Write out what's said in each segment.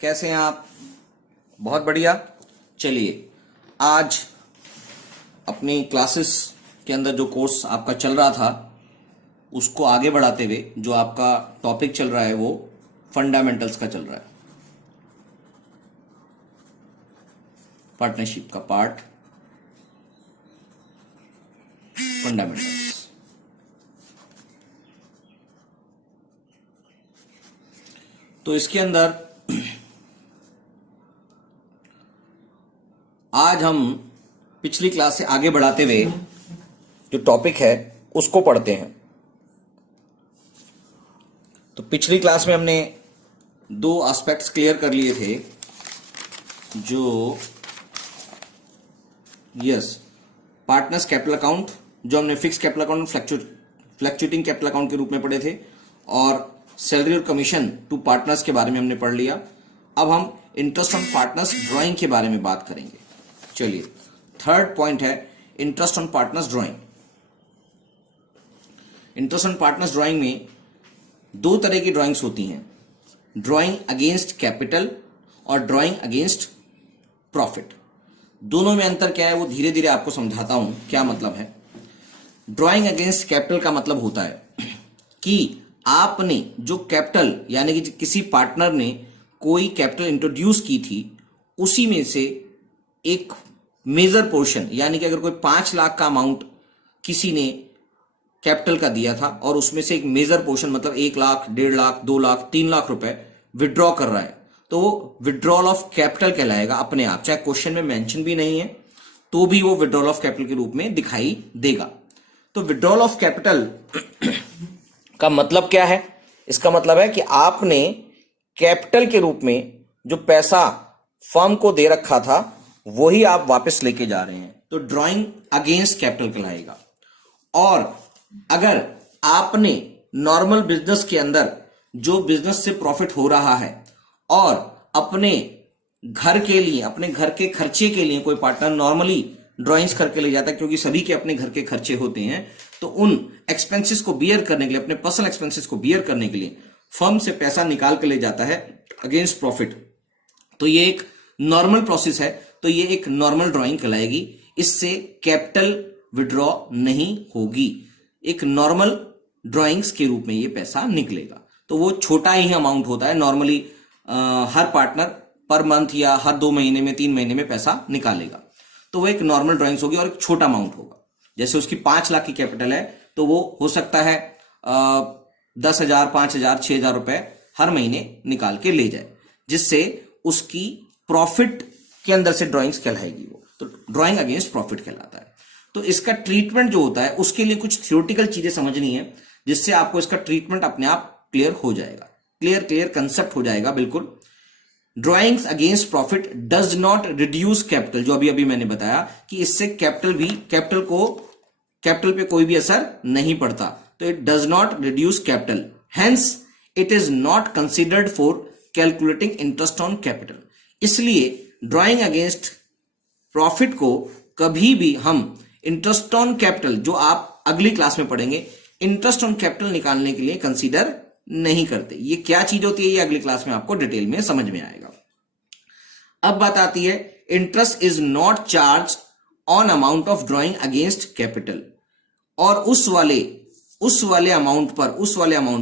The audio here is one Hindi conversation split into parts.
कैसे हैं आप? बहुत बढ़िया। चलिए, आज अपनी क्लासेस के अंदर जो कोर्स आपका चल रहा था उसको आगे बढ़ाते हुए जो आपका टॉपिक चल रहा है वो फंडामेंटल्स का चल रहा है। पार्टनरशिप का पार्ट फंडामेंटल्स। तो इसके अंदर आज हम पिछली क्लास से आगे बढ़ाते हुए जो टॉपिक है उसको पढ़ते हैं। तो पिछली क्लास में हमने दो एस्पेक्ट्स क्लियर कर लिए थे, जो पार्टनर्स कैपिटल अकाउंट जो हमने fix capital account, fluctuating capital account के रूप में पढ़े थे, और सैलरी और कमीशन टू पार्टनर्स के बारे में हमने पढ़ लिया। अब हम इंटरेस्ट ऑन पार्टनर्स ड्राइंग के बारे में बात करेंगे। चलिए, थर्ड पॉइंट है interest on partners drawing. Interest on partners drawing में दो तरह की ड्राइंग्स होती हैं, ड्राइंग अगेंस्ट कैपिटल और ड्राइंग अगेंस्ट प्रॉफिट। दोनों में अंतर क्या है वो धीरे धीरे आपको समझाता हूं क्या मतलब है। ड्राइंग अगेंस्ट कैपिटल का मतलब होता है कि आपने जो कैपिटल यानी कि किसी पार्टनर ने कोई कैपिटल इंट्रोड्यूस की थी उसी में से एक मेजर पोर्शन, यानी कि अगर कोई 5 लाख का अमाउंट किसी ने कैपिटल का दिया था और उसमें से एक मेजर पोर्शन मतलब 1 लाख, 1.5 लाख, 2 लाख, 3 लाख रुपए विड्रॉ कर रहा है, तो वो विड्रॉल ऑफ कैपिटल कहलाएगा अपने आप। चाहे क्वेश्चन में मेंशन भी नहीं है तो भी वो विड्रॉल ऑफ कैपिटल के रूप में दिखाई देगा। तो विड्रॉल ऑफ कैपिटल का मतलब क्या है? इसका मतलब है कि आपने कैपिटल के रूप में जो पैसा फर्म को दे रखा था वही आप वापस लेके जा रहे हैं, तो ड्राइंग अगेंस्ट कैपिटल कहलाएगा। और अगर आपने नॉर्मल बिजनेस के अंदर जो बिजनेस से प्रॉफिट हो रहा है और अपने घर के लिए, अपने घर के खर्चे के लिए कोई पार्टनर नॉर्मली ड्राइंग्स करके ले जाता है, क्योंकि सभी के अपने घर के खर्चे होते हैं, तो उन एक्सपेंसेस को बियर करने के लिए, अपने पर्सनल एक्सपेंसेस को बियर करने के लिए फर्म से पैसा निकाल के ले जाता है अगेंस्ट प्रॉफिट। तो ये एक नॉर्मल प्रोसेस है, तो ये एक नॉर्मल ड्राइंग कहलाएगी। इससे कैपिटल विड्रॉ नहीं होगी, एक नॉर्मल ड्राइंग्स के रूप में ये पैसा निकलेगा। तो वो छोटा ही अमाउंट होता है, नॉर्मली हर पार्टनर पर मंथ या हर 2 महीने में, 3 महीने में पैसा निकालेगा, तो वो एक नॉर्मल ड्राइंग्स होगी और एक छोटा अमाउंट होगा। जैसे उसकी 5 लाख की कैपिटल है तो वो हो सकता है 10,000, 5,000, 6,000 रुपए हर महीने निकाल के ले जाए, जिससे उसकी प्रॉफिट के अंदर से ड्राइंग्स कहलाएगी वो, तो ड्राइंग अगेंस्ट प्रॉफिट कहलाता है। तो इसका ट्रीटमेंट जो होता है उसके लिए कुछ थियोरेटिकल चीजें समझनी है, जिससे आपको इसका ट्रीटमेंट अपने आप क्लियर हो जाएगा, क्लियर कंसेप्ट हो जाएगा बिल्कुल। Drawings against profit does not reduce capital, जो अभी मैंने बताया कि इससे कैपिटल पे कोई भी असर नहीं पड़ता, तो it does not reduce capital, hence it is not considered for calculating interest on capital. इसलिए ड्राइंग अगेंस्ट प्रॉफिट को कभी भी हम इंटरेस्ट ऑन कैपिटल, जो आप अगली क्लास में पढ़ेंगे, इंटरेस्ट ऑन कैपिटल निकालने के लिए कंसीडर नहीं करते। ये क्या चीज होती है ये अगली क्लास में आपको डिटेल में समझ में आएगा। अब बात आती है interest is not charge on amount of drawing against capital, और उस वाले अमाउंट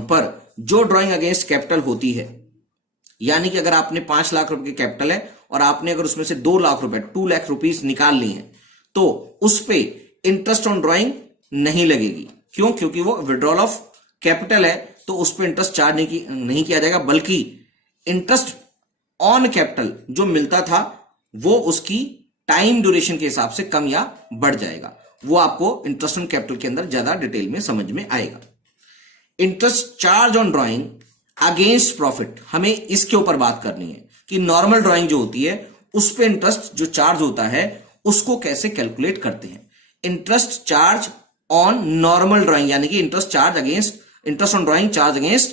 पर जो ड्राइंग अगेंस्ट कैपिटल होती है, यानी कि अगर आपने 5 लाख रुपए की कैपिटल है और आपने अगर उसमें से 2 लाख रुपए, 2 लाख रुपीस निकाल लिए हैं, तो उस पे इंटरेस्ट ऑन ड्राइंग नहीं लगेगी। क्यों? क्योंकि वो विड्रॉल ऑफ कैपिटल है, तो उस पर इंटरेस्ट चार्ज नहीं किया जाएगा, बल्कि इंटरेस्ट ऑन कैपिटल जो मिलता था वो उसकी टाइम ड्यूरेशन के हिसाब से कम या बढ़ जाएगा। वो आपको इंटरेस्ट ऑन कैपिटल के अंदर ज्यादा डिटेल में समझ में आएगा। Interest charge on drawing against profit, हमें इसके ऊपर बात करनी है कि नॉर्मल ड्राइंग जो होती है उस पे इंटरेस्ट जो चार्ज होता है उसको कैसे कैलकुलेट करते हैं। Interest charge on normal drawing, यानी कि interest on drawing charge against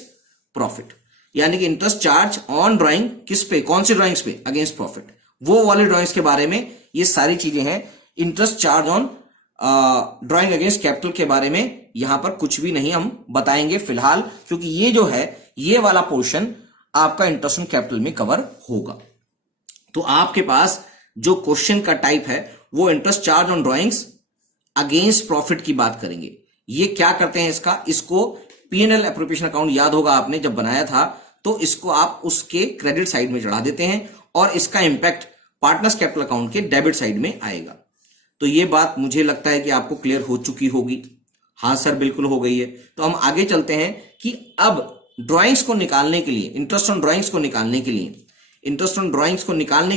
profit, यानी कि इंटरेस्ट चार्ज ऑन ड्राइंग किस पे, कौन सी ड्राइंग्स पे, अगेंस्ट प्रॉफिट, वो वाली ड्राइंग्स के बारे में ये सारी चीजें हैं। Interest charge on drawing against capital के बारे में यहां पर कुछ भी नहीं हम बताएंगे फिलहाल, क्योंकि ये जो है ये वाला पोर्शन आपका इंटरेस्ट ऑन कैपिटल में कवर होगा। तो आपके पास जो क्वेश्चन का टाइप है वो interest charge on drawings against profit की बात करेंगे। ये क्या करते हैं, इसको P&L एप्रोप्रिएशन अकाउंट याद होगा आपने जब बनाया था, तो इसको आप उसके क्रेडिट साइड में चढ़ा देते हैं और इसका इंपैक्ट पार्टनर्स कैपिटल अकाउंट के डेबिट साइड में आएगा। तो ये बात मुझे लगता है कि आपको क्लियर हो चुकी होगी। हाँ सर, बिल्कुल हो गई है। तो हम आगे चलते हैं कि अब ड्राइंग्स को निकालने के लिए, इंटरेस्ट ऑन ड्राइंग्स को निकालने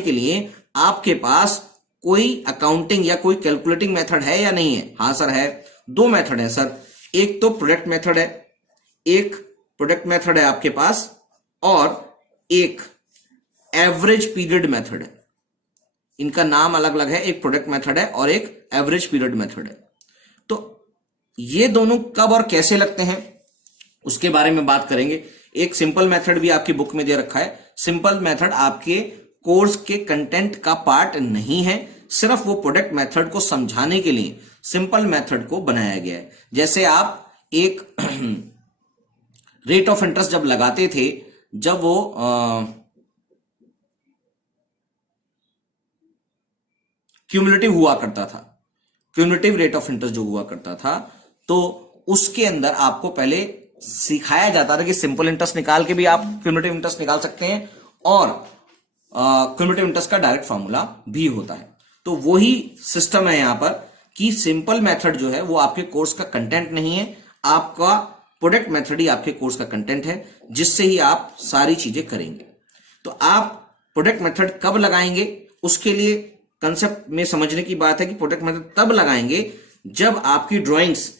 के लिए आपके पास कोई अकाउंटिंग या कोई कैलकुलेटिंग मेथड है या नहीं है? हाँ सर है। दो मेथड है सर, एक तो प्रोडक्ट मेथड है, आपके पास, और एक एवरेज पीरियड मेथड है। इनका नाम अलग अलग है, एक प्रोडक्ट मेथड है और एक एवरेज पीरियड मेथड है। तो ये दोनों कब और कैसे लगते हैं उसके बारे में बात करेंगे। एक सिंपल मेथड भी आपकी बुक में दे रखा है। सिंपल मेथड आपके कोर्स के कंटेंट का पार्ट नहीं है, सिर्फ वो प्रोडक्ट मेथड को समझाने के लिए सिंपल मेथड को बनाया गया है। जैसे आप एक रेट ऑफ इंटरेस्ट जब लगाते थे, जब वो क्यूमुलेटिव हुआ करता था, क्यूमुलेटिव रेट ऑफ इंटरेस्ट जो हुआ करता था, तो उसके अंदर आपको पहले सिखाया जाता था कि सिंपल इंटरेस्ट निकाल के भी आप क्यूमुलेटिव इंटरेस्ट निकाल सकते हैं और क्यूमुलेटिव इंटरेस्ट का डायरेक्ट फॉर्मूला भी होता है। तो वही सिस्टम है यहां पर कि सिंपल मेथड जो है वो आपके कोर्स का कंटेंट नहीं है, आपका प्रोडक्ट मेथड ही आपके कोर्स का कंटेंट है, जिससे ही आप सारी चीजें करेंगे। तो आप प्रोडक्ट मेथड कब लगाएंगे, उसके लिए कंसेप्ट में समझने की बात है कि प्रोडक्ट मेथड तब लगाएंगे जब आपकी ड्राइंग्स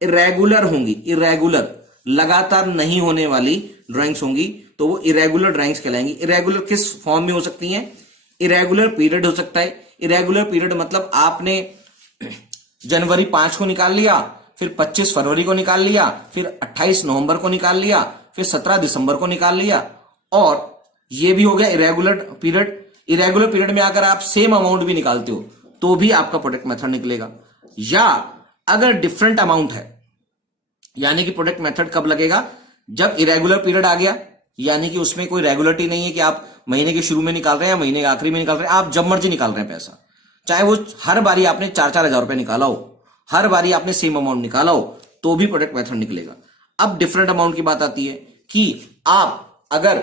इरेगुलर होंगी। इरेगुलर, लगातार नहीं होने वाली ड्राइंग्स होंगी तो वो इरेगुलर ड्राइंग्स कहलाएंगी। इरेगुलर किस फॉर्म में हो सकती हैं? इरेगुलर पीरियड हो सकता है। इरेगुलर पीरियड मतलब आपने जनवरी 5 को निकाल लिया, फिर 25 फरवरी को निकाल लिया, फिर 28 नवंबर को निकाल लिया, फिर 17 दिसंबर को निकाल लिया, और ये भी हो गया इरेगुलर पीरियड। इरेगुलर पीरियड में अगर आप सेम अमाउंट भी निकालते हो तो भी आपका प्रोडक्ट मेथड निकलेगा। या अगर डिफरेंट अमाउंट है, यानी कि प्रोडक्ट मेथड कब लगेगा? जब इरेगुलर पीरियड आ गया, यानी कि उसमें कोई रेगुलरिटी नहीं है कि आप महीने के शुरू में निकाल रहे हैं या महीने के आखिरी में निकाल रहे हैं, आप जब मर्जी निकाल रहे हैं पैसा, चाहे वो हर बारी आपने 4-4 हजार रुपए निकाला हो, हर बारी आपने सेम अमाउंट निकाला हो, तो भी प्रोडक्ट मेथड निकलेगा। अब डिफरेंट अमाउंट की बात आती है कि आप अगर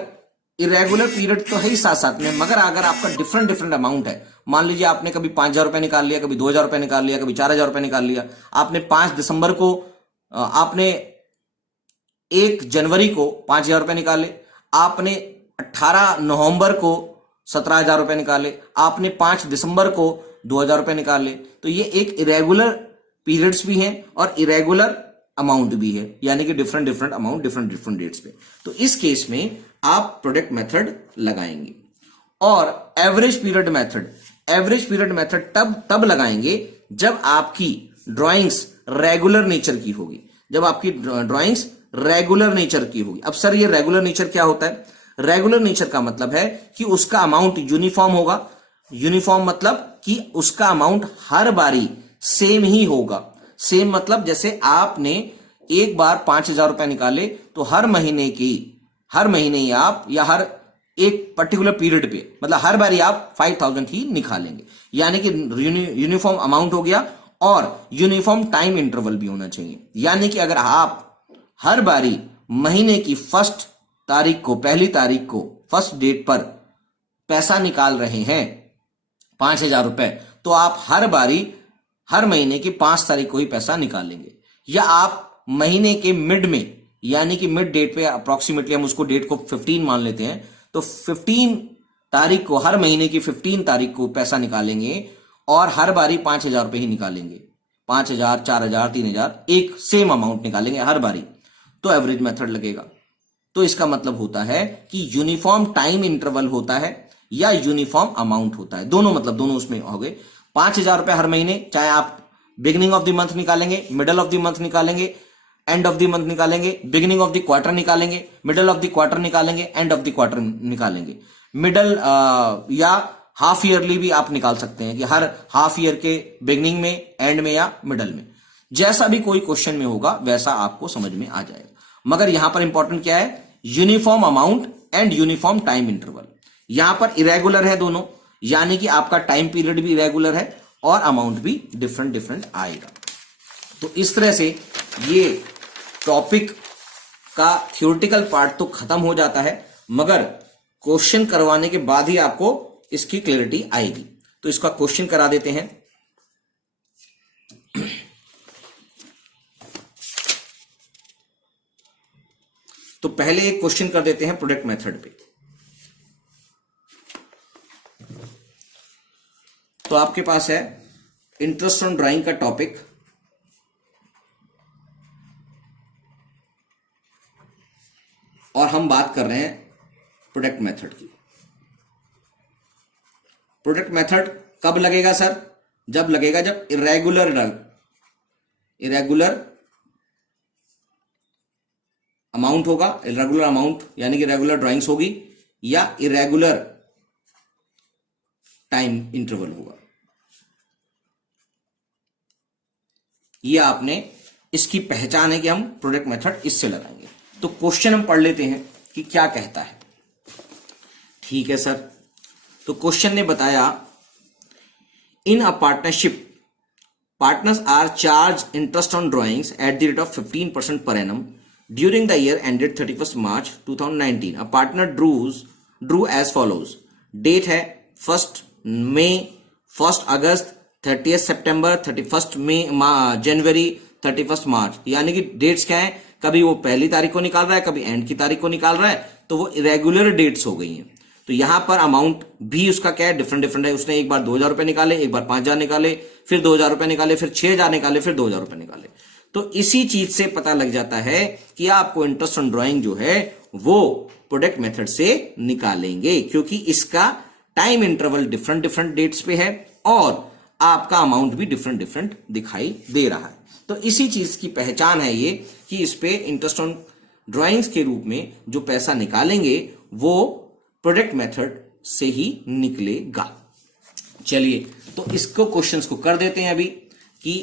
इरेगुलर पीरियड तो है ही साथ साथ में, मगर अगर आपका डिफरेंट अमाउंट है, मान लीजिए आपने कभी 5,000 रुपए निकाल लिया, कभी 2,000 रुपए निकाल लिया, कभी 4,000 रुपए निकाल लिया, आपने 5 दिसंबर को, आपने 1 जनवरी को 5,000 रुपए निकाले, आपने 18 नवंबर को 17,000 रुपए निकाले, आपने 5 दिसंबर को 2,000 रुपए निकाले, तो ये एक इरेगुलर पीरियड्स भी हैं और इरेगुलर अमाउंट भी है, यानी कि डिफरेंट अमाउंट डिफरेंट डेट्स पे। तो इस केस में आप प्रोडक्ट मेथड लगाएंगे। और एवरेज पीरियड मेथड तब लगाएंगे जब आपकी ड्राइंग्स रेगुलर नेचर की होगी, जब आपकी ड्राइंग्स रेगुलर नेचर की होगी। अब सर ये रेगुलर नेचर क्या होता है? रेगुलर नेचर का मतलब है कि उसका अमाउंट यूनिफॉर्म होगा। यूनिफॉर्म मतलब कि उसका अमाउंट हर बारी सेम ही होगा। सेम मतलब जैसे आपने एक बार 5,000 रुपए निकाले तो हर महीने ही आप, या हर एक पर्टिकुलर पीरियड पे, मतलब हर बारी आप 5,000 ही निकालेंगे, यानी कि यूनिफॉर्म अमाउंट हो गया। और यूनिफॉर्म टाइम इंटरवल भी होना चाहिए, यानी कि अगर आप हर बारी महीने की पहली तारीख को फर्स्ट डेट पर पैसा निकाल रहे हैं 5,000 रुपए, तो आप हर महीने की 5 तारीख को ही पैसा निकालेंगे। या आप महीने के मिड में, यानी कि मिड डेट पे, अप्रोक्सीमेटली हम उसको डेट को 15 मान लेते हैं, तो 15 तारीख को, हर महीने की 15 तारीख को पैसा निकालेंगे और हर बारी 5,000 रुपए ही निकालेंगे। 5,000, 4,000, 3,000, एक सेम अमाउंट निकालेंगे हर बारी, तो एवरेज मेथड लगेगा। तो इसका मतलब होता है कि यूनिफॉर्म टाइम इंटरवल होता है या यूनिफॉर्म अमाउंट होता है, दोनों उसमें हो गए। 5,000 रुपए हर महीने, चाहे आप बिगिनिंग ऑफ द मंथ निकालेंगे, मिडल ऑफ द मंथ निकालेंगे, एंड ऑफ द मंथ निकालेंगे, बिगिनिंग ऑफ द क्वार्टर निकालेंगे, मिडल ऑफ द क्वार्टर निकालेंगे, एंड ऑफ द क्वार्टर निकालेंगे। मिडल या हाफ ईयरली भी आप निकाल सकते हैं कि हर हाफ ईयर के बिगिनिंग में, एंड में या मिडल में। जैसा भी कोई क्वेश्चन में होगा वैसा आपको समझ में आ जाएगा। मगर यहां पर इंपॉर्टेंट क्या है? Uniform amount and uniform time interval. यहां पर इरेगुलर है दोनों, यानी कि आपका टाइम पीरियड भी इरेगुलर है और अमाउंट भी डिफरेंट डिफरेंट आएगा। तो इस तरह से ये टॉपिक का थ्योरेटिकल पार्ट तो खत्म हो जाता है, मगर क्वेश्चन करवाने के बाद ही आपको इसकी क्लैरिटी आएगी। तो इसका क्वेश्चन करा देते हैं। तो पहले एक क्वेश्चन कर देते हैं प्रोडक्ट मेथड पे। तो आपके पास है इंटरेस्ट ऑन ड्राइंग का टॉपिक, और हम बात कर रहे हैं प्रोडक्ट मेथड की। प्रोडक्ट मेथड कब लगेगा सर? जब लगेगा जब इरेगुलर अमाउंट होगा, इरेगुलर अमाउंट यानी कि रेगुलर ड्राइंग्स होगी, या इरेगुलर टाइम इंटरवल होगा। ये आपने इसकी पहचान है कि हम प्रोडक्ट मेथड इससे लगाएंगे। तो क्वेश्चन हम पढ़ लेते हैं कि क्या कहता है। ठीक है सर, तो क्वेश्चन ने बताया in a partnership partners are charge interest on drawings at the rate of 15% per annum during the year ended 31st March 2019. A partner drew as follows. Date है 1 मई, 1 अगस्त, 30 सितंबर, 31 जनवरी, 31 मार्च। यानी कि डेट्स क्या है, कभी वो पहली तारीख को निकाल रहा है, कभी एंड की तारीख को निकाल रहा है, तो वो इरेगुलर डेट्स हो गई हैं। तो यहां पर अमाउंट भी उसका क्या है, डिफरेंट डिफरेंट है। उसने एक बार 2,000 रुपए निकाले, एक बार 5,000 निकाले, फिर 2,000 रुपए निकाले, फिर 6,000 निकाले, फिर 2,000 रुपए निकाले। तो इसी चीज से पता लग जाता है कि आपको इंटरेस्ट ऑन ड्राइंग जो है वो प्रोडक्ट मेथड से निकालेंगे, क्योंकि इसका time interval different different dates पे है और आपका अमाउंट भी डिफरेंट डिफरेंट दिखाई दे रहा है। तो इसी चीज की पहचान है ये कि इस पे इंटरेस्ट ऑन ड्राइंग्स के रूप में जो पैसा निकालेंगे वो प्रोडक्ट मेथड से ही निकलेगा। चलिए, तो इसको क्वेश्चंस को कर देते हैं अभी कि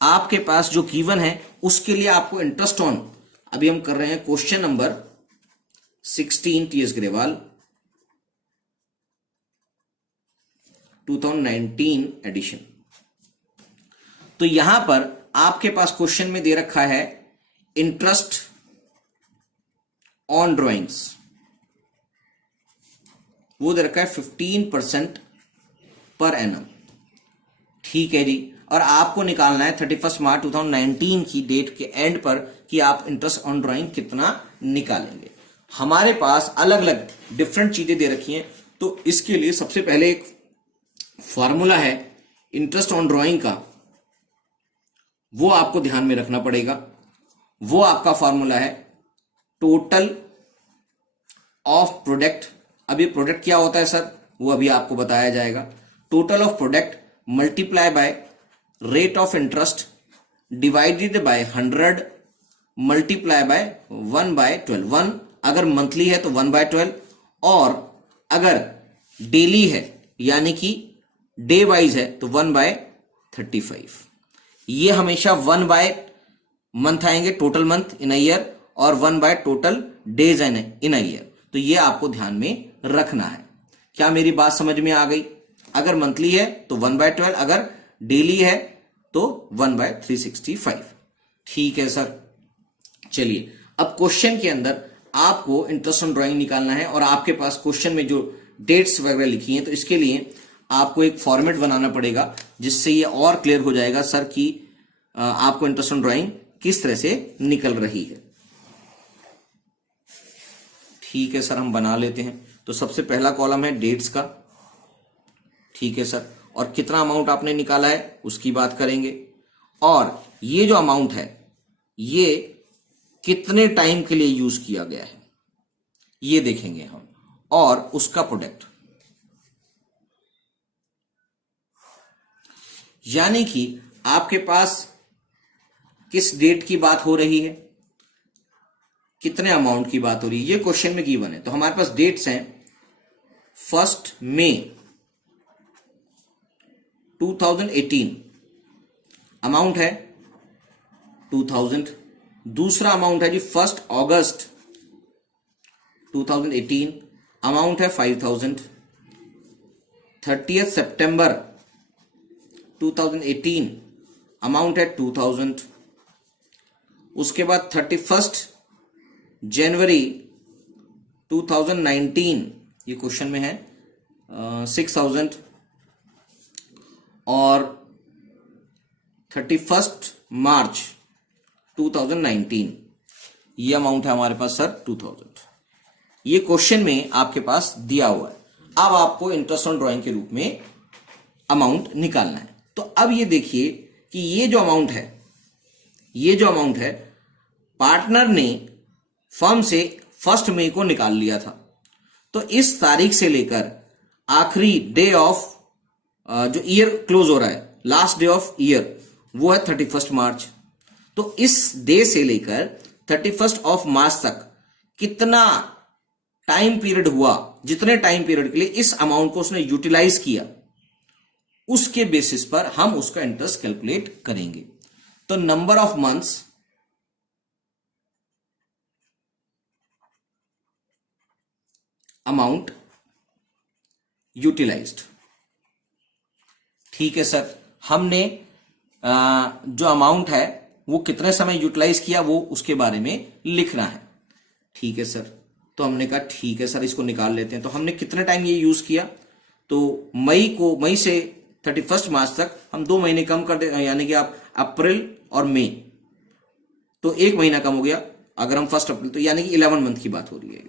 आपके पास जो गिवन है उसके लिए आपको इंटरेस्ट ऑन, अभी हम कर रहे हैं question number 16 TS Grewal 2019 edition. तो यहां पर आपके पास क्वेश्चन में दे रखा है इंटरेस्ट ऑन ड्राइंग्स, वो दे रखा है 15% पर एनम। ठीक है जी, और आपको निकालना है 31 मार्च 2019 की डेट के एंड पर कि आप इंटरेस्ट ऑन ड्राइंग कितना निकालेंगे। हमारे पास अलग अलग डिफरेंट चीजें दे रखी हैं, तो इसके लिए सबसे पहले एक फॉर्मूला है इंटरेस्ट ऑन ड्राइंग का, वो आपको ध्यान में रखना पड़ेगा। वो आपका फॉर्मूला है टोटल ऑफ प्रोडक्ट। अभी प्रोडक्ट क्या होता है सर, वो अभी आपको बताया जाएगा। Total of product multiply by rate of interest divided by 100 multiply by 1/12। 1 अगर मंथली है तो 1/12, और अगर डेली है यानी कि डे वाइज है तो 1/35। ये हमेशा 1/मंथ आएंगे, total month in a year, और 1 total days in a year. तो ये आपको ध्यान में रखना है। क्या मेरी बात समझ में आ गई? अगर मंथली है तो 1/12, अगर डेली है तो 1/365। ठीक है सर। चलिए, अब क्वेश्चन के अंदर आपको इंटरेस्ट ऑन ड्राइंग निकालना है, और आपके पास क्वेश्चन में जो डेट्स वगैरह लिखी हैं, तो इसके लिए आपको एक फॉर्मेट बनाना पड़ेगा जिससे ये और क्लियर हो जाएगा सर कि आपको इंटरेस्ट ऑन ड्राइंग किस तरह से निकल रही है। ठीक है सर, हम बना लेते हैं। तो सबसे पहला कॉलम है डेट्स का। ठीक है सर, और कितना अमाउंट आपने निकाला है उसकी बात करेंगे, और ये जो अमाउंट है ये कितने टाइम के लिए यूज किया गया है ये देखेंगे हम, और उसका प्रोडक्ट, यानी कि आपके पास किस डेट की बात हो रही है, कितने अमाउंट की बात हो रही है, ये क्वेश्चन में गिवन है। तो हमारे पास डेट्स हैं 1 मई 2018, अमाउंट है 2000। दूसरा अमाउंट है जी 1 अगस्त 2018 अमाउंट है 5000। 30 सितंबर 2018 अमाउंट है 2000। उसके बाद 31 जनवरी 2019 ये क्वेश्चन में है 6000। और 31 मार्च 2019 ये अमाउंट है हमारे पास सर 2000। ये क्वेश्चन में आपके पास दिया हुआ है। अब आपको इंटरेस्ट ऑन ड्राइंग के रूप में अमाउंट निकालना है। तो अब ये देखिए कि ये जो अमाउंट है पार्टनर ने फर्म से 1 मई को निकाल लिया था। तो इस तारीख से लेकर आखिरी डे ऑफ जो ईयर क्लोज हो रहा है, लास्ट डे ऑफ ईयर, वो है 31 मार्च। तो इस डे से लेकर 31 ऑफ मार्च तक कितना टाइम पीरियड हुआ, जितने टाइम पीरियड के लिए इस अमाउंट को उसने यूटिलाइज किया, उसके बेसिस पर हम उसका इंटरेस्ट कैलकुलेट करेंगे। तो number of months amount utilised. ठीक है सर, हमने जो अमाउंट है वो कितने समय यूटिलाइज किया वो उसके बारे में लिखना है। ठीक है सर, तो हमने कहा ठीक है सर इसको निकाल लेते हैं। तो हमने कितने टाइम ये यूज किया, तो मई से 31 मार्च तक हम 2 महीने कम कर दे, यानी कि आप अप्रैल और मई, तो 1 महीना कम हो गया। अगर हम 1 अप्रैल, तो यानी कि 11 मंथ की बात हो रही है।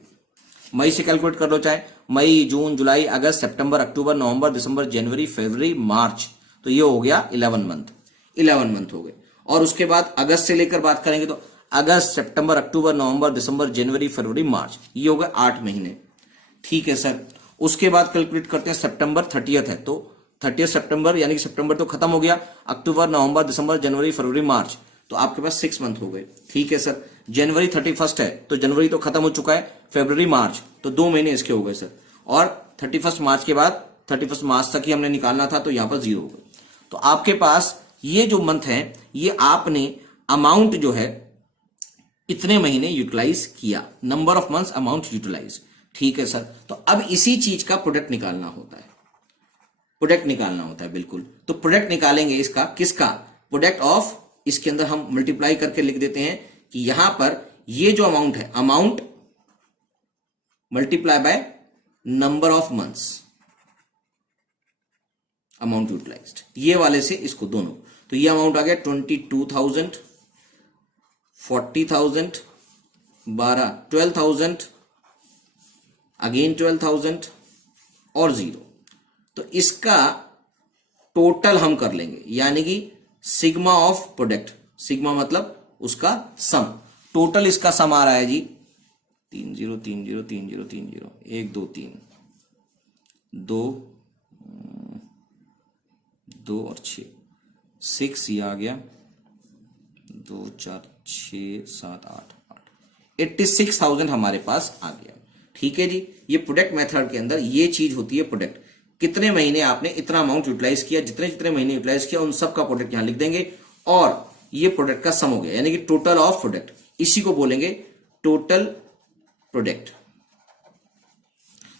मई से कैलकुलेट कर लो, चाहे मई, जून, जुलाई, अगस्त, सितंबर, अक्टूबर, नवंबर, दिसंबर, जनवरी, फरवरी, मार्च, तो ये हो गया 11 मंथ हो गए। और उसके बाद अगस्त से लेकर बात करेंगे तो अगस्त, सितंबर, अक्टूबर, नवंबर, दिसंबर, जनवरी, फरवरी, मार्च, ये हो गए 8 महीने। ठीक है सर, उसके बाद कैलकुलेट करते हैं सितंबर 30 है, तो 30 सितंबर यानी कि सितंबर तो खत्म हो गया, अक्टूबर, नवंबर, दिसंबर, जनवरी, फरवरी, मार्च, तो आपके पास 6 मंथ हो गए। ठीक है सर, जनवरी 31 है तो जनवरी तो खत्म हो चुका है, फरवरी, मार्च, तो 2 महीने इसके हो गए सर। और 31 मार्च के बाद 31 मार्च तक ही हमने निकालना था, तो यहां पर 0 हो गए। तो आपके पास ये जो मंथ है, ये आपने अमाउंट जो है इतने महीने यूटिलाइज किया, number of months amount utilise. ठीक है सर, तो अब इसी चीज का प्रोडक्ट निकालना होता है, बिल्कुल। तो प्रोडक्ट निकालेंगे इसका, किसका? प्रोडक्ट ऑफ, इसके अंदर हम मल्टीप्लाई करके लिख देते हैं कि यहां पर ये जो अमाउंट है, amount multiply by number of months amount utilised, ये वाले से इसको दोनों। तो ये अमाउंट आ गया 22,000, 40,000, 12,000, अगेन 12,000 और 0। तो इसका टोटल हम कर लेंगे, यानी कि सिग्मा ऑफ प्रोडक्ट, सिग्मा मतलब उसका सम। टोटल इसका सम आ रहा है जी 30, 30, 30, 30, 1, 2, 3, 2 और 6 ये आ गया, 2, 4, 6, 7, 8, 86,000 हमारे पास आ गया। ठीक है जी, ये प्रोडक्ट मेथड के अंदर ये चीज होती है प्रोडक्ट। कितने महीने आपने इतना अमाउंट यूटिलाइज किया, जितने जितने महीने यूटिलाइज किया उन सब का प्रोडक्ट यहां लिख देंगे, और ये प्रोडक्ट का सम हो गया, यानी कि टोटल ऑफ प्रोडक्ट, इसी को बोलेंगे टोटल प्रोडक्ट।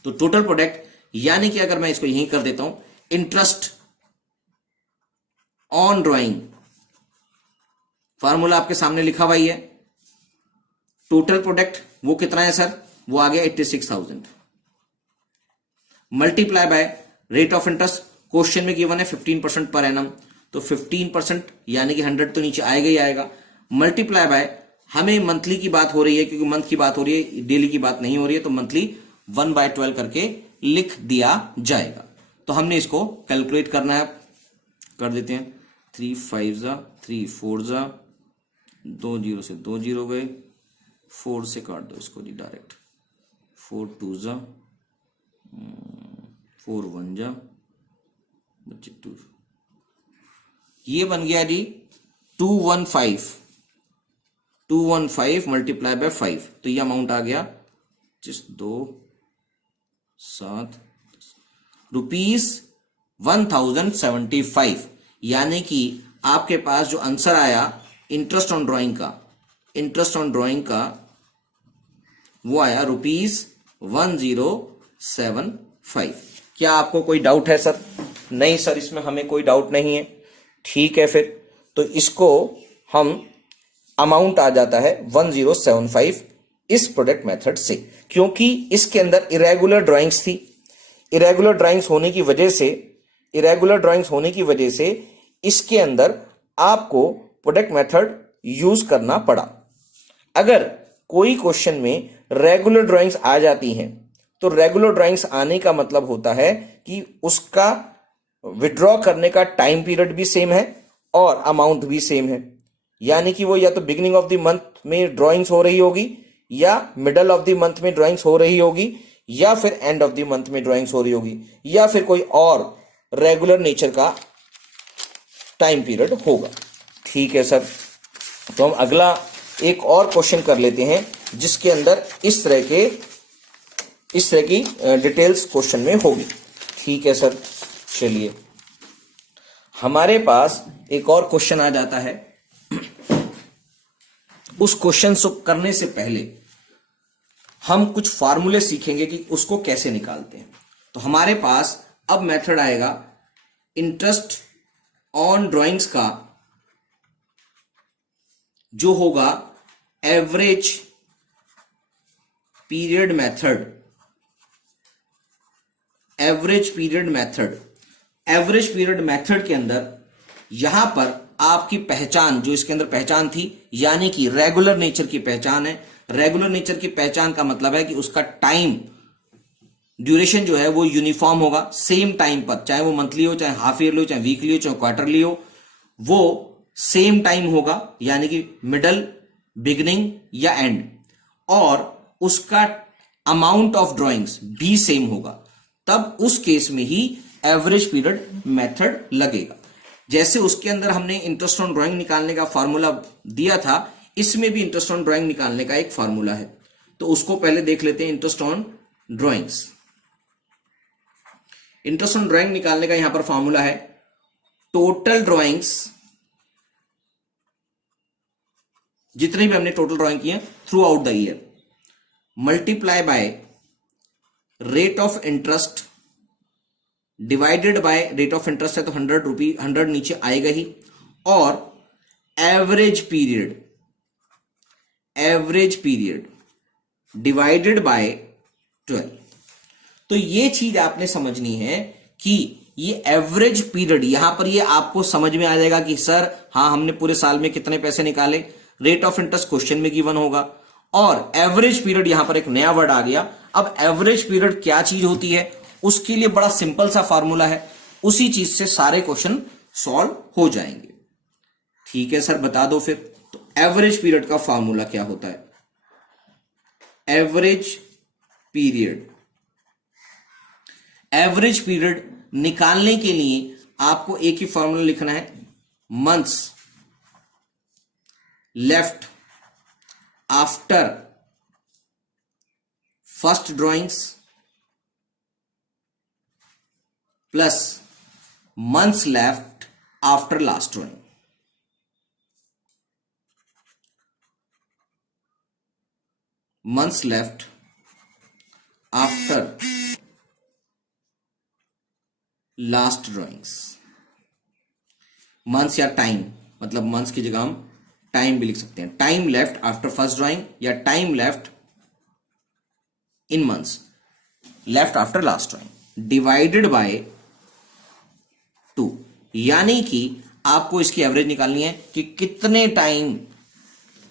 तो टोटल प्रोडक्ट, यानी कि अगर मैं इसको यहीं कर देता हूं, इंटरेस्ट ऑन ड्राइंग, फार्मूला आपके सामने लिखा हुआ ही है। टोटल प्रोडक्ट वो कितना है सर, वो आ गया 86,000, multiply by rate of interest, question में गिवन है 15% पर एनम, तो 15% यानी कि 100 तो नीचे आएगा ही आएगा, मल्टीप्लाई बाय, हमें मंथली की बात हो रही है क्योंकि मंथ की बात हो रही है, डेली की बात नहीं हो रही है, तो मंथली 1/12 करके लिख दिया जाएगा। तो हमने इसको कैलकुलेट करना है, कर देते हैं। 3 5 3 4 2 0 से 2 0 गए, 4 से काट दो इसको जी डायरेक्ट, 4 2 4 1 बच्चे 2, ये बन गया जी 215 मल्टीप्लाई बाय 5, तो ये अमाउंट आ गया 2,7 रुपीज 1,075, यानी कि आपके पास जो आंसर आया इंटरेस्ट ऑन ड्राइंग का वो आया रुपीज 1075। क्या आपको कोई डाउट है सर? नहीं सर, इसमें हमें कोई डाउट नहीं है। ठीक है, फिर तो इसको हम अमाउंट आ जाता है 1075 इस प्रोडक्ट मेथड से, क्योंकि इसके अंदर इरेगुलर ड्राइंग्स थी। इरेगुलर ड्राइंग्स होने की वजह से इसके अंदर आपको प्रोडक्ट मेथड यूज करना पड़ा। अगर कोई क्वेश्चन में रेगुलर ड्राइंग्स आ जाती हैं तो रेगुलर ड्राइंग्स आने का मतलब होता है कि उसका विड्रॉ करने का टाइम पीरियड भी सेम है और अमाउंट भी सेम है। यानी कि वो या तो बिगिनिंग ऑफ द मंथ में ड्राइंग्स हो रही होगी, या मिडल ऑफ द मंथ में ड्राइंग्स हो रही होगी, या फिर एंड ऑफ द मंथ में ड्राइंग्स हो रही होगी, या फिर कोई और रेगुलर नेचर का टाइम पीरियड होगा। ठीक है सर, तो हम अगला एक और क्वेश्चन कर लेते हैं जिसके अंदर इस तरह की डिटेल्स क्वेश्चन में होगी। ठीक है सर, चलिए हमारे पास एक और क्वेश्चन आ जाता है। उस क्वेश्चन को करने से पहले हम कुछ फार्मूले सीखेंगे कि उसको कैसे निकालते हैं। तो हमारे पास अब मेथड आएगा इंटरेस्ट ऑन ड्राइंग्स का, जो होगा average period method. Average period method के अंदर यहां पर आपकी पहचान, जो इसके अंदर पहचान थी, यानी कि रेगुलर नेचर की पहचान है। रेगुलर नेचर की पहचान का मतलब है कि उसका टाइम ड्यूरेशन जो है वो यूनिफॉर्म होगा, सेम टाइम पर, चाहे वो मंथली हो, चाहे हाफ ईयरली हो, चाहे वीकली हो, चाहे क्वार्टरली हो, वो सेम टाइम होगा, यानी कि मिडल, बिगिनिंग या एंड, और उसका अमाउंट ऑफ ड्राइंग्स भी सेम होगा। तब उस केस में ही एवरेज पीरियड मेथड लगेगा। जैसे उसके अंदर हमने इंटरेस्ट ऑन ड्राइंग निकालने का फार्मूला दिया था, इसमें भी इंटरेस्ट ऑन ड्राइंग निकालने का एक फार्मूला है। तो उसको पहले देख लेते हैं। Interest on drawings, interest on drawing निकालने का यहां पर फार्मूला है टोटल ड्राइंग्स, जितने भी हमने टोटल ड्राइंग किए through out the year, multiply by rate of interest divided by rate of interest है तो 100 नीचे आएगा ही, और एवरेज पीरियड डिवाइडेड बाय 12। तो ये चीज आपने समझनी है कि ये एवरेज पीरियड, यहां पर ये आपको समझ में आ जाएगा कि सर हाँ, हमने पूरे साल में कितने पैसे निकाले, रेट ऑफ इंटरेस्ट क्वेश्चन में गिवन होगा, और एवरेज पीरियड, यहां पर एक नया वर्ड आ गया। अब एवरेज पीरियड क्या चीज होती है, उसके लिए बड़ा सिंपल सा फॉर्मूला है, उसी चीज से सारे क्वेश्चन सॉल्व हो जाएंगे। ठीक है सर, बता दो फिर। तो एवरेज पीरियड का फॉर्मूला क्या होता है? एवरेज पीरियड निकालने के लिए आपको एक ही फॉर्मूला लिखना है, months left after first drawings plus months left after last drawing. Months left after last drawings. Months या टाइम, मतलब मंथ्स की जगह हम टाइम भी लिख सकते हैं। Time left after first drawing या time left in months left after last drawing divided by 2। यानी कि आपको इसकी एवरेज निकालनी है कि कितने टाइम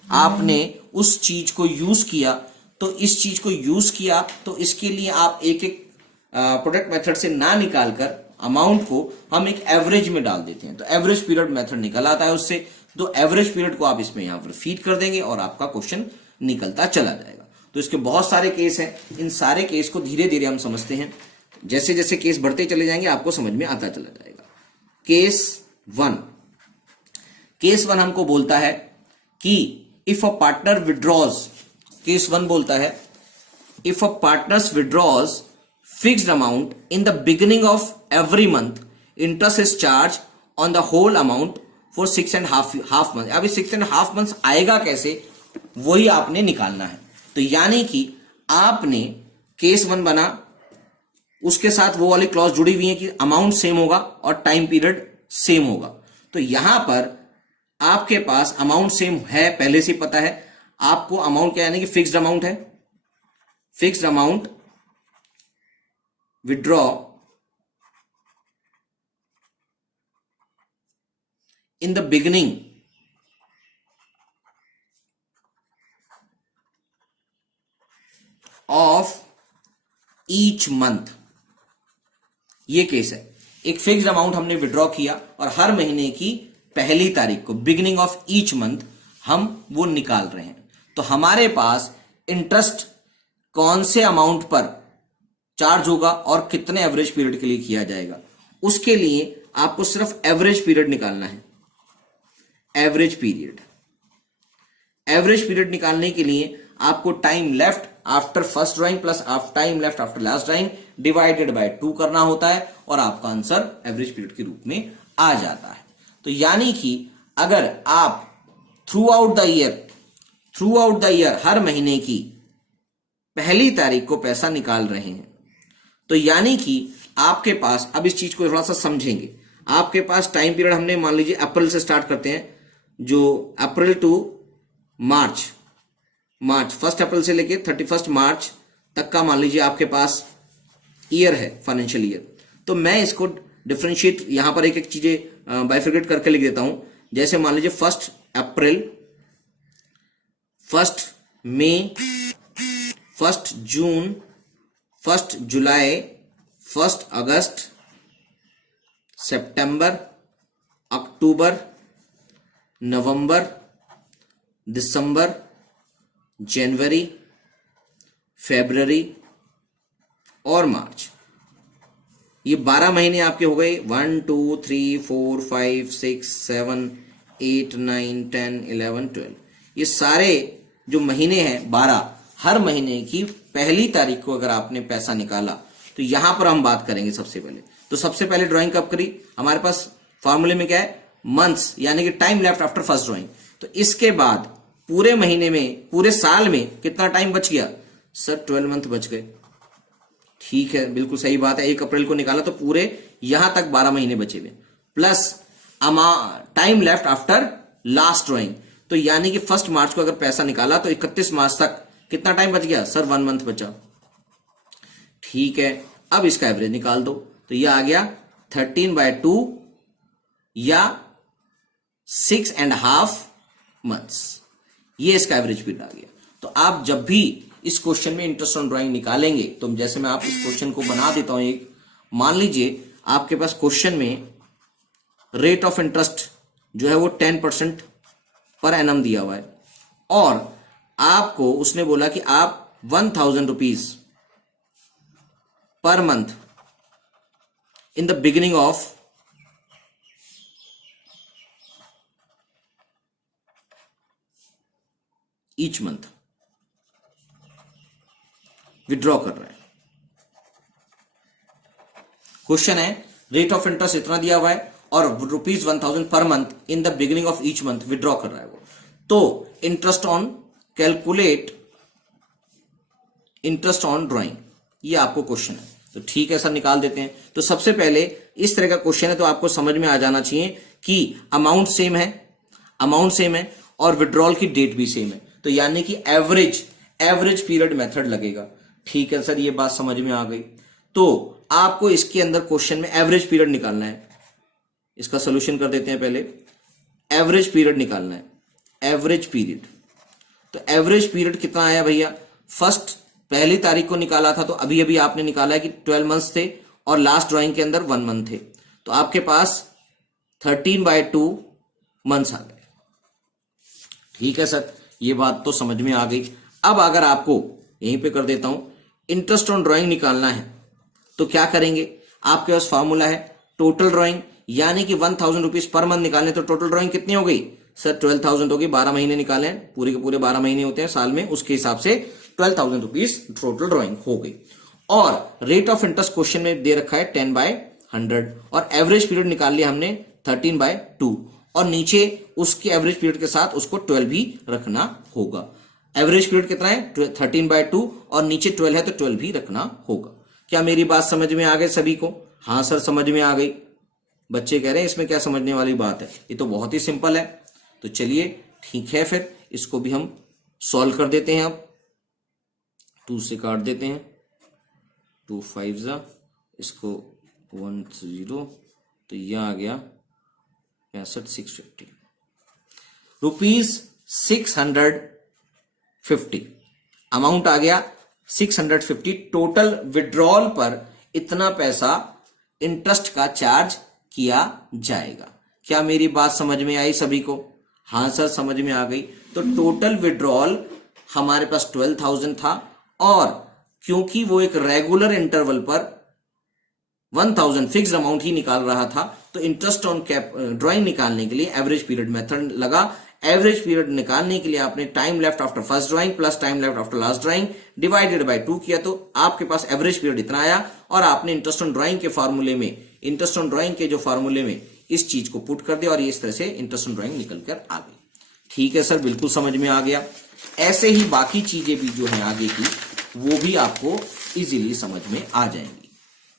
आपने उस चीज को यूज किया। तो इस चीज को यूज किया तो इसके लिए आप एक एक प्रोडक्ट मेथड से ना निकालकर अमाउंट को हम एक एवरेज में डाल देते हैं, तो एवरेज पीरियड मेथड निकल आता है उससे। तो एवरेज पीरियड को आप इसमें यहां पर फीड कर देंगे और आपका क्वेश्चन निकलता चला जाएगा। तो इसके बहुत सारे केस हैं, इन सारे केस को धीरे धीरे हम समझते हैं। जैसे जैसे केस बढ़ते चले जाएंगे आपको समझ में आता चला जाएगा। केस वन हमको बोलता है कि if a partner withdraws, case 1 बोलता है if a partners withdraws fixed amount in the beginning of every month, interest is charge on the whole amount for 6.5 month. अभी 6.5 मंथ आएगा कैसे, वही आपने निकालना है। तो यानी कि आपने केस 1 बना, उसके साथ वो वाली क्लॉज जुड़ी हुई है कि अमाउंट सेम होगा और टाइम पीरियड सेम होगा। तो यहां पर आपके पास अमाउंट सेम है, पहले से पता है आपको। अमाउंट क्या है कि फिक्स्ड अमाउंट है, fixed amount withdraw in the beginning of each month. ये केस है, एक फिक्स्ड अमाउंट हमने विड्रॉ किया और हर महीने की पहली तारीख को बिगिनिंग ऑफ ईच मंथ हम वो निकाल रहे हैं। तो हमारे पास इंटरेस्ट कौन से अमाउंट पर चार्ज होगा और कितने एवरेज पीरियड के लिए किया जाएगा, उसके लिए आपको सिर्फ एवरेज पीरियड निकालना है। एवरेज पीरियड, एवरेज पीरियड निकालने के लिए आपको time left after first drawing plus time left after last drawing divided by 2 करना होता है और आपका आंसर एवरेज पीरियड के रूप में आ जाता है। तो यानी कि अगर आप थ्रू आउट द ईयर हर महीने की पहली तारीख को पैसा निकाल रहे हैं, तो यानी कि आपके पास, अब इस चीज को थोड़ा सा समझेंगे, आपके पास टाइम पीरियड हमने मान लीजिए अप्रैल से स्टार्ट करते हैं, जो अप्रैल टू मार्च 1 अप्रैल से लेके 31 मार्च तक का मान लीजिए आपके पास ईयर है, फाइनेंशियल ईयर। तो मैं इसको डिफरेंशिएट यहां पर एक एक चीजें बाइफिकेट करके लिख देता हूं। जैसे मान लीजिए 1 अप्रैल, 1 मई, 1 जून, 1 जुलाई, 1 अगस्त, सितंबर, अक्टूबर, नवंबर, दिसंबर, जनवरी, फरवरी और मार्च। ये 12 महीने आपके हो गए। 1 2 3 4 5 6 7 8 9 10 11 12। ये सारे जो महीने हैं 12, हर महीने की पहली तारीख को अगर आपने पैसा निकाला, तो यहां पर हम बात करेंगे सबसे पहले। तो सबसे पहले ड्राइंग कब करी, हमारे पास फॉर्मूले में क्या है, मंथ्स, यानी कि time left after first drawing. तो इसके बाद पूरे महीने में, पूरे साल में कितना टाइम बच गया सर, 12 मंथ बच गए। ठीक है, बिल्कुल सही बात है। 1 अप्रैल को निकाला तो पूरे यहां तक 12 महीने बचे हुए, plus time left after last drawing. तो यानी कि 1 मार्च को अगर पैसा निकाला तो 31 मार्च तक कितना टाइम बच गया सर, 1 मंथ बचा। ठीक है, अब इसका एवरेज निकाल दो। तो यह आ गया 13/2 या 6.5 मंथ्स। ये इसका एवरेज पीरियड आ गया। तो आप जब भी इस क्वेश्चन में इंटरेस्ट ऑन ड्राइंग निकालेंगे, तो जैसे मैं आप इस क्वेश्चन को बना देता हूं एक, मान लीजिए आपके पास क्वेश्चन में रेट ऑफ इंटरेस्ट जो है वो 10% पर एनम दिया हुआ है और आपको उसने बोला कि आप 1000 rupees per month in the beginning of each month withdraw कर रहे हैं। क्वेश्चन है रेट ऑफ इंटरेस्ट इतना दिया हुआ है और ₹1000 per month in the beginning of each month withdraw कर रहा है वो। तो interest on, calculate interest on drawing, ये आपको क्वेश्चन है। तो ठीक है सर, निकाल देते हैं। तो सबसे पहले इस तरह का क्वेश्चन है तो आपको समझ में आ जाना चाहिए कि अमाउंट सेम है और विड्रॉल की डेट भी सेम है। तो यानी कि एवरेज पीरियड मेथड लगेगा। ठीक है सर, ये बात समझ में आ गई। तो आपको इसके अंदर क्वेश्चन में एवरेज पीरियड निकालना है। इसका सोल्यूशन कर देते हैं पहले। एवरेज पीरियड निकालना है, एवरेज पीरियड। तो एवरेज पीरियड कितना आया भैया, पहली तारीख को निकाला था तो अभी अभी आपने निकाला है कि 12 मंथ्स थे और लास्ट ड्राइंग के अंदर 1 मंथ थे। तो आपके पास 13/2 मंथ्स आ गए। ठीक है सर, ये बात तो समझ में आ गई। अब अगर आपको यहीं पे कर देता हूं, इंटरेस्ट ऑन ड्राइंग निकालना है तो क्या करेंगे, आपके पास फॉर्मूला है टोटल ड्राइंग, यानी कि 1000 रुपीज पर मंथ निकालने। तो टोटल ड्राइंग कितनी हो गई सर, 12,000 होगी। 12 महीने निकाले, पूरे के पूरे 12 महीने होते हैं साल में, उसके हिसाब से 12,000 रुपीज टोटल ड्राइंग हो गई। और रेट ऑफ इंटरेस्ट क्वेश्चन में दे रखा है 10/100 और एवरेज पीरियड निकाल लिया हमने 13/2 और नीचे उसके एवरेज पीरियड के साथ उसको 12 भी रखना होगा। एवरेज पीरियड कितना है 13/2 और नीचे 12 है तो 12 भी रखना होगा। क्या मेरी बात समझ में आ गई सभी को? हाँ सर समझ में आ गई। बच्चे कह रहे हैं इसमें क्या समझने वाली बात है, ये तो बहुत ही सिंपल है। तो चलिए ठीक है, फिर इसको भी हम सॉल्व कर देते हैं। अब 2 से काट देते हैं, 2 5 जा, इसको 1 0, तो यह आ गया 65,650 रुपीज 650 अमाउंट आ गया 650। टोटल विड्रॉल पर इतना पैसा इंटरेस्ट का चार्ज किया जाएगा। क्या मेरी बात समझ में आई सभी को? हाँ सर समझ में आ गई। तो टोटल विड्रॉल हमारे पास 12,000 था और क्योंकि वो एक रेगुलर इंटरवल पर 1,000 फिक्स्ड अमाउंट ही निकाल रहा था, तो इंटरेस्ट ऑन कैप ड्राइंग निकालने के लिए एवरेज पीरियड मेथड लगा। एवरेज पीरियड निकालने के लिए आपने time left after first drawing plus time left after last drawing divided by 2 किया, तो आपके पास एवरेज पीरियड इतना आया। और आपने इंटरेस्ट ऑन ड्राइंग के फॉर्मूले में, इंटरेस्ट ऑन ड्राइंग के जो फॉर्मूले में इस चीज को पुट कर दिया और इस तरह से इंटरेस्ट ऑन ड्राइंग निकल कर आ गई। ठीक है सर, बिल्कुल समझ में आ गया। ऐसे ही बाकी चीजें भी जो है आगे की, वो भी आपको इजीली समझ में आ जाएंगी।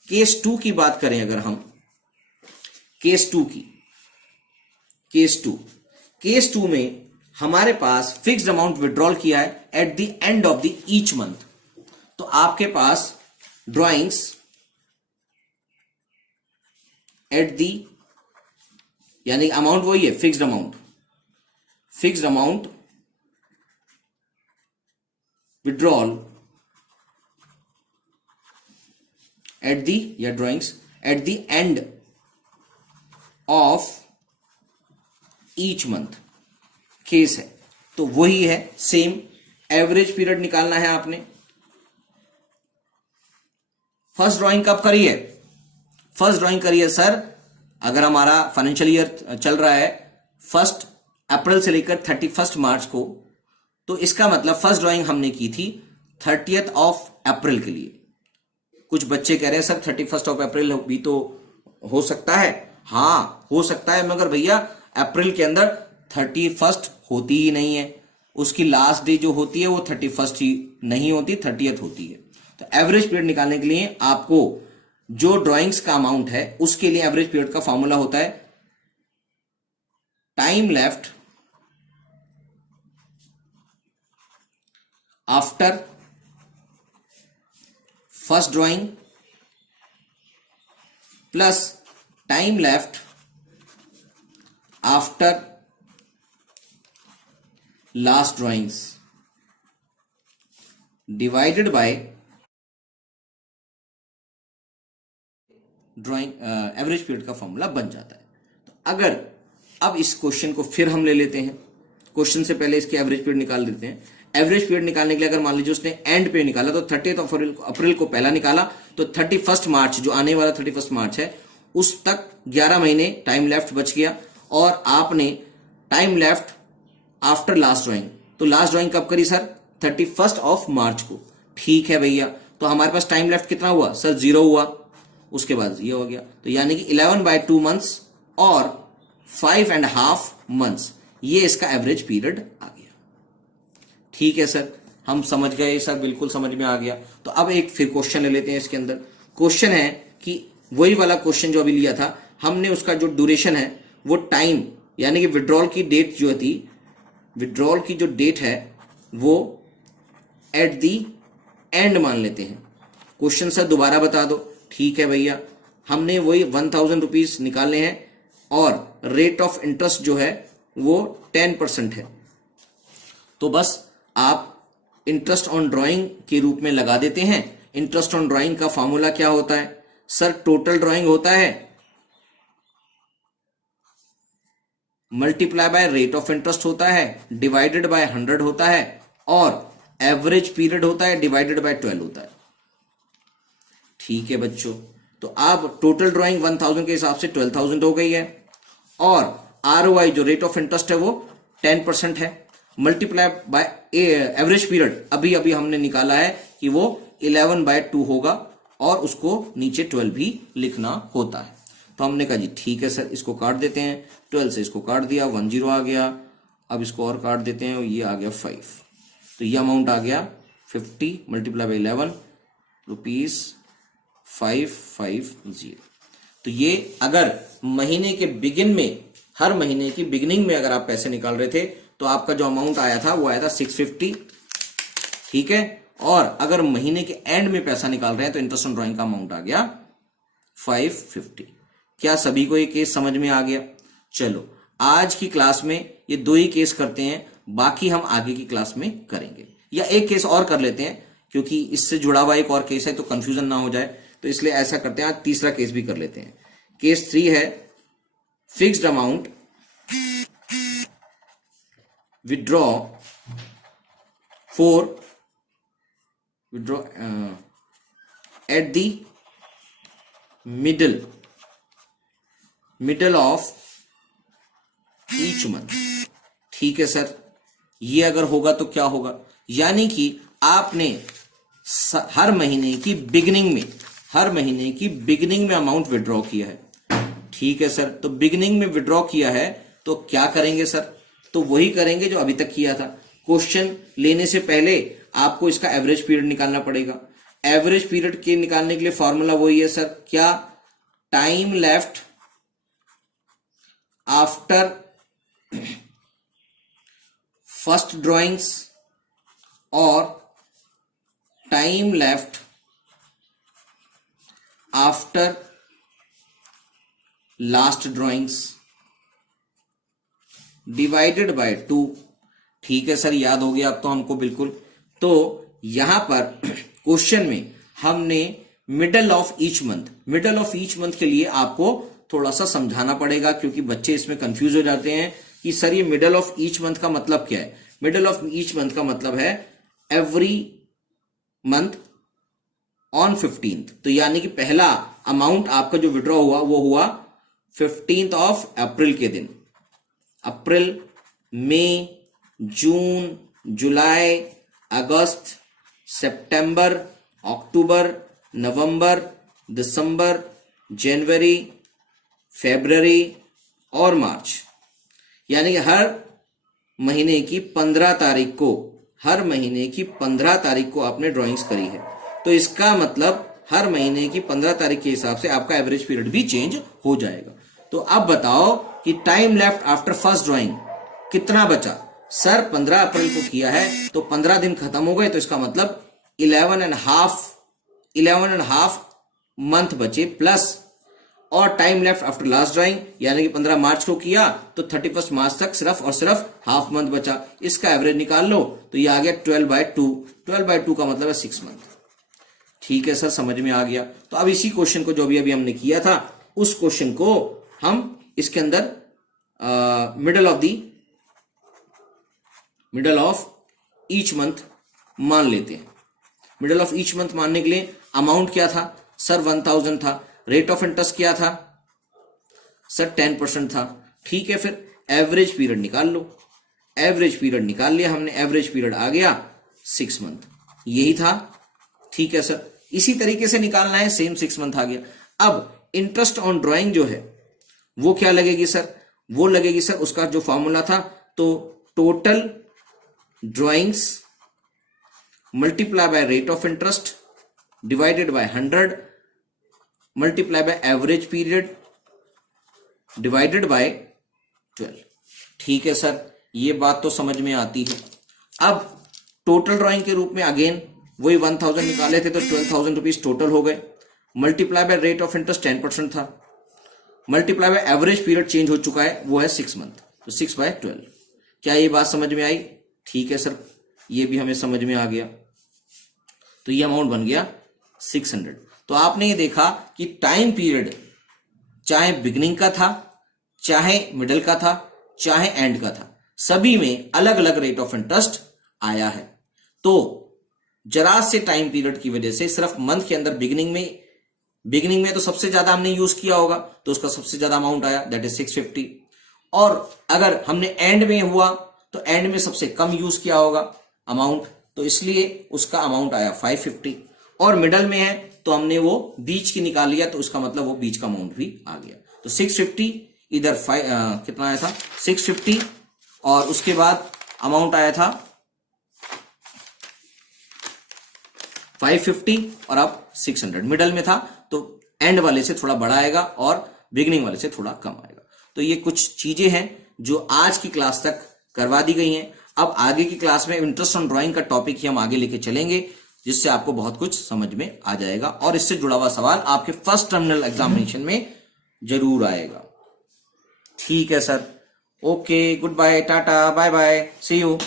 केस 2 की बात करें अगर हम, केस 2 की, केस 2 में हमारे पास फिक्स्ड अमाउंट विड्रॉल किया है eight the end of the each month. तो आपके पास ड्राइंग्स एट दी, यानी अमाउंट वही है, fixed amount withdrawal at the, या drawings at the end of each month case है। तो वही है सेम, एवरेज पीरियड निकालना है आपने। फर्स्ट ड्राइंग कब करी है? फर्स्ट ड्राइंग करी है सर, अगर हमारा फाइनेंशियल ईयर चल रहा है 1 अप्रैल से लेकर 31 मार्च को, तो इसका मतलब फर्स्ट ड्राइंग हमने की थी 30 अप्रैल के लिए। कुछ बच्चे कह रहे हैं सर 31 अप्रैल भी तो हो सकता है। हाँ हो सकता है, मगर भैया अप्रैल के अंदर 31 होती ही नहीं है, उसकी लास्ट डे जो होती है वो 31 ही नहीं होती, 30 होती है। तो एवरेज पीरियड निकालने के लिए आपको जो ड्राइंग्स का अमाउंट है उसके लिए एवरेज पीरियड का फॉर्मूला होता है time left after first drawing plus time left after last drawings divided by drawing average period का फॉर्मूला बन जाता है। तो अगर अब इस क्वेश्चन को फिर हम ले लेते हैं, क्वेश्चन से पहले इसकी एवरेज पीरियड निकाल देते हैं। एवरेज पीरियड निकालने के लिए अगर मान लीजिए उसने एंड पे निकाला तो 30 अप्रैल को पहला निकाला, तो 31 मार्च जो आने वाला 31 मार्च है उस तक 11 महीने टाइम लेफ्ट बच गया। और आपने time left after last drawing, तो लास्ट ड्राइंग कब करी सर? 31 मार्च को। ठीक है भैया, तो हमारे पास टाइम लेफ्ट कितना हुआ सर? 0 हुआ। उसके बाद ये हो गया, तो यानी कि 11/2 मंथ्स और 5.5 मंथ्स, ये इसका एवरेज पीरियड आ गया। ठीक है सर, हम समझ गए सर, बिल्कुल समझ में आ गया। तो अब एक फिर क्वेश्चन ले लेते हैं इसके अंदर। क्वेश्चन है कि वही वाला क्वेश्चन जो अभी लिया था हमने, उसका जो ड्यूरेशन है वो टाइम, यानी कि विड्रॉल की डेट जो थी, विड्रॉल की जो डेट है वो एट दी एंड मान लेते हैं। क्वेश्चन सर दोबारा बता दो। ठीक है भैया, हमने वही 1,000 रुपीज निकालने हैं और रेट ऑफ इंटरेस्ट जो है वो 10% है। तो बस आप इंटरेस्ट ऑन ड्राइंग के रूप में लगा देते हैं। इंटरेस्ट ऑन ड्राइंग का फॉर्मूला क्या होता है सर? टोटल ड्राइंग होता है multiply by rate of interest होता है, डिवाइडेड बाय 100 होता है, और एवरेज पीरियड होता है डिवाइडेड बाय 12 होता है। ठीक है बच्चों, तो आप टोटल ड्राइंग 1,000 के हिसाब से 12,000 हो गई है, और ROI जो रेट ऑफ इंटरेस्ट है वो 10% है, मल्टीप्लाई बाय एवरेज पीरियड अभी अभी हमने निकाला है कि वो 11/2 होगा, और उसको नीचे 12 भी लिखना होता है। तो हमने कहा जी ठीक है सर, इसको काट देते हैं, 12 से इसको काट दिया, 10 आ गया। अब इसको और काट देते हैं, ये आ गया 5। तो ये अमाउंट आ गया 50 मल्टीप्लाई बाई 11 रुपीज 550। तो ये अगर महीने के बिगिन में, हर महीने की बिगिनिंग में अगर आप पैसे निकाल रहे थे तो आपका जो अमाउंट आया था वो आया था 650, ठीक है। और अगर महीने के एंड में पैसा निकाल रहे हैं तो इंटरेस्ट ऑन ड्राइंग का अमाउंट आ गया 550। क्या सभी को ये केस समझ में आ गया? चलो आज की क्लास में ये दो ही केस करते हैं, बाकी हम आगे की क्लास में करेंगे। या एक केस और कर लेते हैं क्योंकि इससे जुड़ा हुआ एक और केस है तो कंफ्यूजन ना हो जाए, तो इसलिए ऐसा करते हैं, आज तीसरा केस भी कर लेते हैं। केस 3 है fixed amount withdraw at the middle of each month. ठीक है सर, ये अगर होगा तो क्या होगा, यानी कि आपने हर महीने की बिगिनिंग में अमाउंट विड्रॉ किया है। ठीक है सर, तो बिगिनिंग में विड्रॉ किया है तो क्या करेंगे सर? तो वही करेंगे जो अभी तक किया था। क्वेश्चन लेने से पहले आपको इसका एवरेज पीरियड निकालना पड़ेगा। एवरेज पीरियड के निकालने के लिए फॉर्मूला वही है सर, क्या? Time left after first drawings और time left after last drawings divided by 2। ठीक है सर, याद हो गया अब तो हमको बिल्कुल। तो यहां पर क्वेश्चन में हमने मिडल ऑफ ईच मंथ के लिए आपको थोड़ा सा समझाना पड़ेगा, क्योंकि बच्चे इसमें कंफ्यूज हो जाते हैं कि सर ये मिडल ऑफ ईच मंथ का मतलब क्या है। मिडल ऑफ ईच मंथ का मतलब है एवरी मंथ ऑन 15th। तो यानी कि पहला अमाउंट आपका जो विड्रॉ हुआ वो हुआ 15th ऑफ अप्रैल के दिन। अप्रैल, मई, जून, जुलाई, अगस्त, सितंबर, अक्टूबर, नवंबर, दिसंबर, जनवरी, फरवरी और मार्च, यानी कि हर महीने की 15 तारीख को आपने ड्राइंग्स करी है। तो इसका मतलब हर महीने की 15 तारीख के हिसाब से आपका एवरेज पीरियड भी चेंज हो जाएगा। तो अब बताओ कि time left after first drawing कितना बचा? सर 15 अप्रैल को किया है तो 15 दिन खत्म हो गए, तो इसका मतलब 11 एंड हाफ मंथ बचे प्लस, और time left after last drawing यानी कि 15 मार्च को किया तो 31 मार्च तक सिर्फ और सिर्फ हाफ मंथ बचा। इसका एवरेज निकाल लो तो ये आ गया 12/2। 12/2 का मतलब है 6 मंथ। ठीक है सर, समझ में आ गया। तो अब इसी क्वेश्चन को जो अभी हमने किया था उस क्वेश्चन को हम इसके अंदर मिडल ऑफ ईच मंथ मान लेते हैं। मिडल ऑफ ईच मंथ मानने के लिए अमाउंट क्या था सर? 1000 था। रेट ऑफ इंटरेस्ट क्या था सर? 10% था। ठीक है, फिर एवरेज पीरियड निकाल लो। एवरेज पीरियड निकाल लिया हमने, एवरेज पीरियड आ गया 6 मंथ, यही था। ठीक है सर, इसी तरीके से निकालना है, सेम 6 मंथ आ गया। अब इंटरेस्ट ऑन ड्राइंग जो है वो क्या लगेगी सर? वो लगेगी सर उसका जो फॉर्मूला था, तो total drawings multiply by rate of interest divided by 100 multiply by average period divided by 12। ठीक है सर, ये बात तो समझ में आती है। अब टोटल ड्राइंग के रूप में अगेन वही 1000 निकाले थे तो 12,000 रुपीज टोटल हो गए। Multiply by rate of interest 10% था, multiply by average period change हो चुका है, वो है 6 मंथ, तो 6/12। क्या ये बात समझ में आई? ठीक है सर, ये भी हमें समझ में आ गया। तो ये अमाउंट बन गया 600। तो आपने ये देखा कि टाइम पीरियड चाहे बिगिनिंग का था, चाहे मिडिल का था, चाहे एंड का था, सभी में अलग अलग रेट ऑफ इंटरेस्ट आया है। तो जरा से टाइम पीरियड की वजह से सिर्फ मंथ के अंदर बिगिनिंग में तो सबसे ज्यादा हमने यूज किया होगा, तो उसका सबसे ज्यादा अमाउंट आया, दैट इज 650। और अगर हमने एंड में हुआ तो एंड में सबसे कम यूज किया होगा अमाउंट, तो इसलिए उसका अमाउंट आया 550। और मिडल में है तो हमने वो बीच की निकाल लिया, तो उसका मतलब वो बीच का अमाउंट भी आ गया। तो 650 इधर कितना आया था 650, और उसके बाद अमाउंट आया था 550 और अब 600 मिडल में था, तो एंड वाले से थोड़ा बड़ा आएगा और बिगिनिंग वाले से थोड़ा कम आएगा। तो ये कुछ चीजें हैं जो आज की क्लास तक करवा दी गई हैं। अब आगे की क्लास में इंटरेस्ट ऑन ड्राइंग का टॉपिक ही हम आगे लेके चलेंगे, जिससे आपको बहुत कुछ समझ में आ जाएगा और इससे जुड़ा हुआ सवाल आपके फर्स्ट टर्मिनल एग्जामिनेशन में जरूर आएगा। ठीक है sir, okay, good bye, tata, bye bye, see you.